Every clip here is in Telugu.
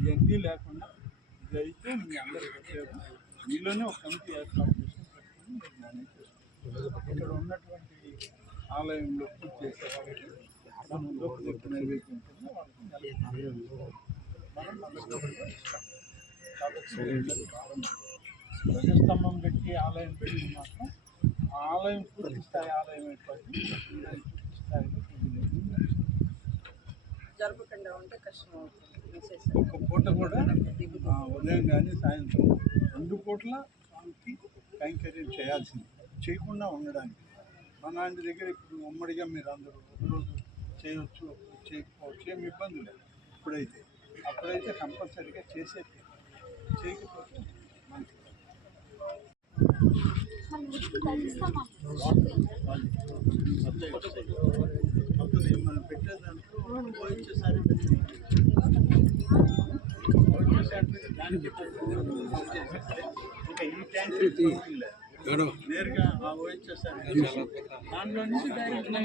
ఇవన్నీ లేకుండా ఇది అయితే మీ అందరికీ వచ్చారు. మీలోనే ఒక కమిటీ ఏర్పాటు చేసి పెట్టుకుని మీరు మేనేజ్ చేసుకుంటారు. ఇక్కడ ఉన్నటువంటి ఆలయంలో పూజ చేసే వాళ్ళకి మనం లోపల నైవేద్యం ఉంటుందో వాళ్ళకి మనం నల్లగొండలో ఇస్తాం. కాబట్టి ధ్వజస్తంభం పెట్టి ఆలయం పెట్టి మాత్రం ఆలయం పూర్తి స్థాయి ఆలయం ఏర్పడి పూర్తి స్థాయిలో జరపకుండా ఉంటే కష్టం అవుతుంది. ఒక పూట కూడా ఉదయం కానీ సాయంత్రం 2 పూట్ల స్వామికి కైంకర్యం చేయాల్సింది, చేయకుండా ఉండడానికి. మనాంటి దగ్గర ఇప్పుడు ఉమ్మడిగా మీరు అందరూ ఒకరోజు చేయవచ్చు, చేయకపోవచ్చు, ఏమి ఇబ్బంది లేదు. అప్పుడైతే కంపల్సరీగా చేసేది, చేయకపోతే మంచిది. మనం పెట్టేదాంట్లో పోయించేసారి ఇంకా ఈ ట్యాంక్ నేరుగా పోయించేసారి దాంట్లో నుంచి డైరెక్ట్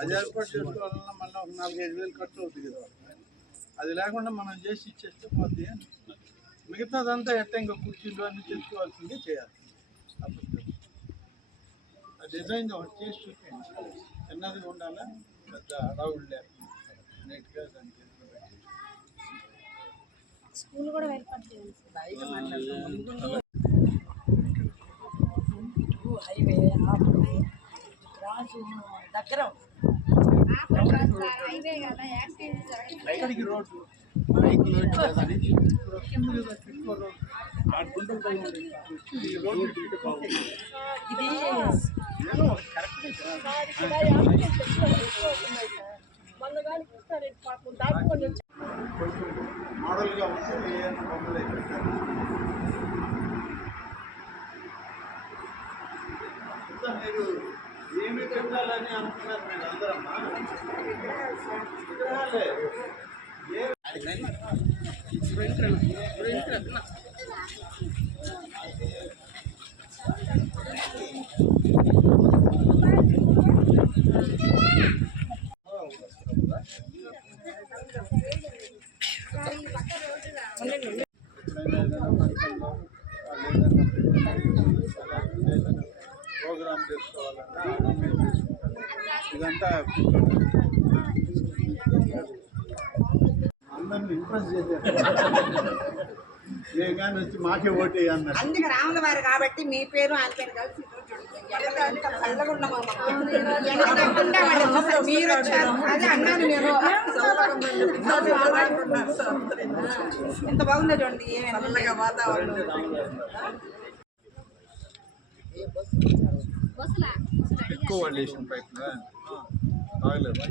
అది ఏర్పాటు చేసుకోవాలన్నా మళ్ళీ ఒక 4-5 వేలు ఖర్చు అవుతుంది కదా. అది లేకుండా మనం చేసి ఇచ్చేస్తే పోతే మిగతాదంతా ఎట్లా ఇంకా కుర్చీలు అన్నీ తెచ్చుకోవాల్సిందే చేయాలి. ఆ డిజైన్ ఒకటి చేసి చూపించండి, చిన్నదిగా ఉండాలా, పెద్ద అడవులు లేకుండా నీట్గా దానికి స్కూల్ కూడా ఏర్పాటు చేయాలి. హైవే రాజు దగ్గర ఎక్కడికి రోడ్డు ఇది మోడల్గా ఉంటే ఏమైనా బొమ్మలు అయిపోతారు. మీరు ఏమి పెట్టాలని అనుకున్నారు మీరు అందరమ్మా? విగ్రహాలే ప్రోగ్రామ్ చేసుకోవాలన్నా ఇదంతా అందరిని ఇంప్రెస్ చేశారు. ఏ కానీ వచ్చి మాకే ఓటే అన్నారు. అందుకే రాముల వారు కాబట్టి మీ పేరు ఆయన పేరు కలిసి మీరు వచ్చారు. అదే అన్నాను నేను, ఎంత బాగుందో చూడండి. వాతావరణం ఎక్కువ వాళ్ళు వేసిన పైపులు తాగలేదు.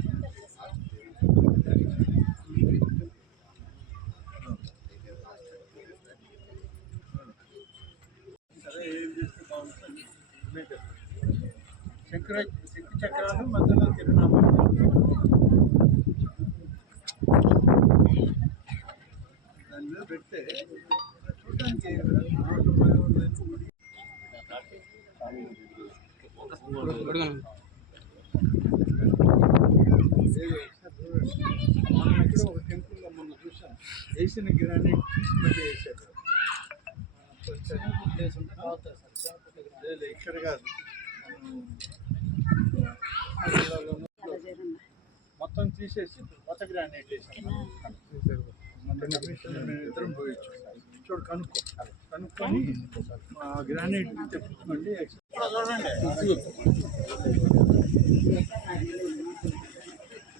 సరే ఏం చేస్తే బాగుంటుంది. శంకు చక్రాలు మధ్యలో తిరునామా దాని మీద పెడితే చూడడానికి మనం ఇక్కడ ఒక టెంపుల్లో మొన్న చూసాం, వేసిన గ్రానైట్ తీసి మళ్ళీ వేసారు. ఇక్కడ కాదు, మొత్తం తీసేసి కొత్త గ్రానైట్ వేసాం. ఇద్దరం పోయొచ్చు. చూడు కనుక్కొని గ్రానైట్ తెప్పించుకోండి. చూడండి